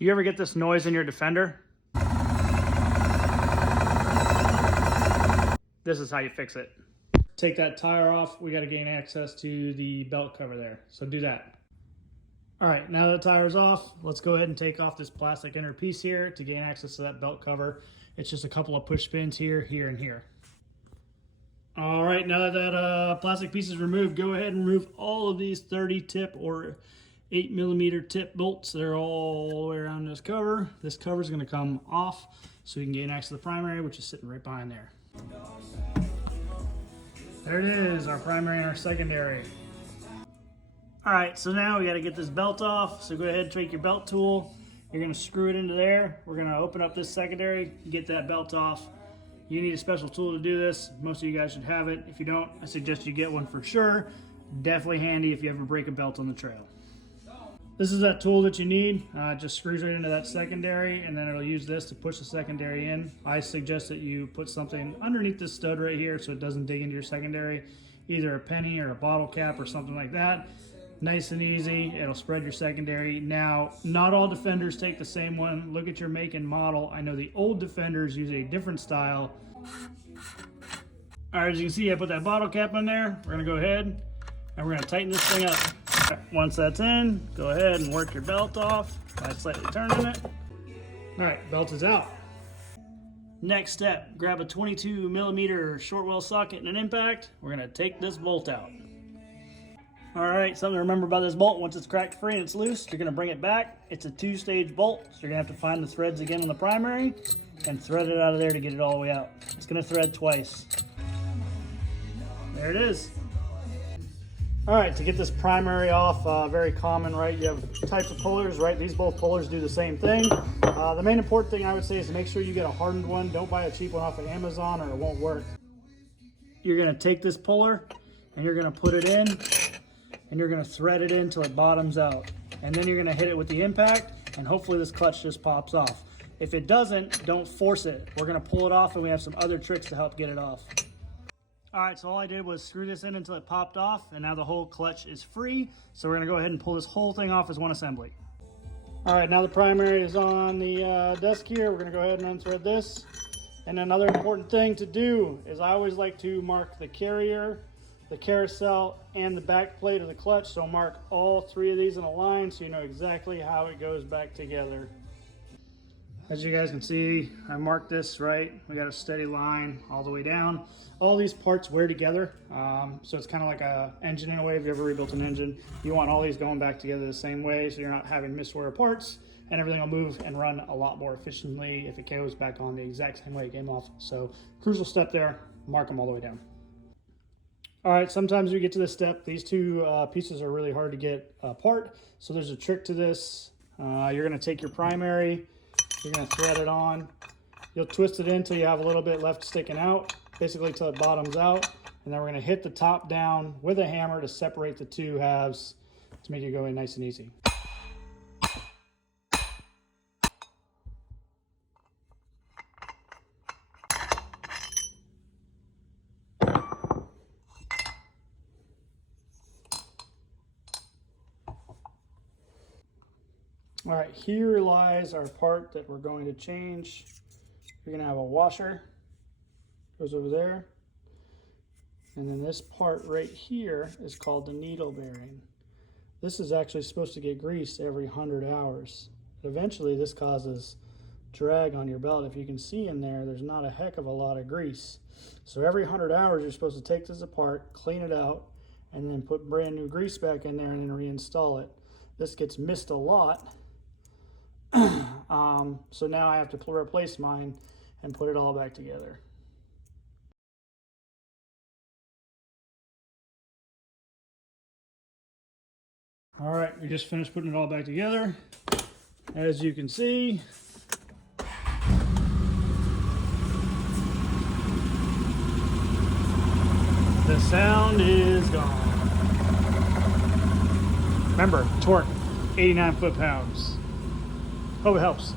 You ever get this noise in your Defender? This is how you fix it. Take that tire off. We got to gain access to the belt cover there. So do that. All right, now that the tire's off, let's go ahead and take off this plastic inner piece here to gain access to that belt cover. It's just a couple of push pins here, here, and here. All right, now that that plastic piece is removed, go ahead and remove all of these 30 tip or 8mm tip bolts. They're all the way around this cover. This cover is going to come off so you can gain access to the primary, which is sitting right behind there. There it is, our primary and our secondary. All right, so now we got to get this belt off. So go ahead and take your belt tool. You're going to screw it into there. We're going to open up this secondary, get that belt off. You need a special tool to do this. Most of you guys should have it. If you don't, I suggest you get one for sure. Definitely handy if you ever break a belt on the trail. This is that tool that you need. It just screws right into that secondary, and then it'll use this to push the secondary in. I suggest that you put something underneath this stud right here so it doesn't dig into your secondary, either a penny or a bottle cap or something like that. Nice and easy. It'll spread your secondary. Now, not all Defenders take the same one. Look at your make and model. I know the old Defenders use a different style. All right, as you can see, I put that bottle cap in there. We're gonna go ahead and we're gonna tighten this thing up. Once that's in, go ahead and work your belt off by slightly turning it. All right, belt is out. Next step, grab a 22mm shortwell socket and an impact. We're gonna take this bolt out. All right, something to remember about this bolt, once it's cracked free and it's loose, you're gonna bring it back. It's a 2-stage bolt, so you're gonna have to find the threads again on the primary and thread it out of there to get it all the way out. It's gonna thread twice. There it is. All right, to get this primary off, very common, right? You have types of pullers, right? These both pullers do the same thing. The main important thing I would say is to make sure you get a hardened one. Don't buy a cheap one off of Amazon or it won't work. You're gonna take this puller and you're gonna put it in and you're gonna thread it in until it bottoms out. And then you're gonna hit it with the impact and hopefully this clutch just pops off. If it doesn't, don't force it. We're gonna pull it off and we have some other tricks to help get it off. All right, so all I did was screw this in until it popped off, and now the whole clutch is free. So we're gonna go ahead and pull this whole thing off as one assembly. All right, now the primary is on the desk here. We're gonna go ahead and unthread this. And another important thing to do is I always like to mark the carrier, the carousel, and the back plate of the clutch. So mark all 3 of these in a line so you know exactly how it goes back together. As you guys can see, I marked this right. We got a steady line all the way down. All these parts wear together, so it's kind of like a engine in a way. If you ever rebuilt an engine, you want all these going back together the same way so you're not having miswear parts, and everything will move and run a lot more efficiently if it goes back on the exact same way it came off. So crucial step there, mark them all the way down. All right, sometimes we get to this step, these 2 pieces are really hard to get apart. So there's a trick to this. You're gonna take your primary, you're gonna thread it on. You'll twist it in until you have a little bit left sticking out, basically till it bottoms out. And then we're gonna hit the top down with a hammer to separate the 2 halves to make it go in nice and easy. All right, here lies our part that we're going to change. You're gonna have a washer, goes over there. And then this part right here is called the needle bearing. This is actually supposed to get greased every 100 hours. Eventually this causes drag on your belt. If you can see in there, there's not a heck of a lot of grease. So every 100 hours, you're supposed to take this apart, clean it out, and then put brand new grease back in there and then reinstall it. This gets missed a lot. So now I have to replace mine and put it all back together. All right, we just finished putting it all back together. As you can see, the sound is gone. Remember, torque, 89 foot-pounds. Hope it helps.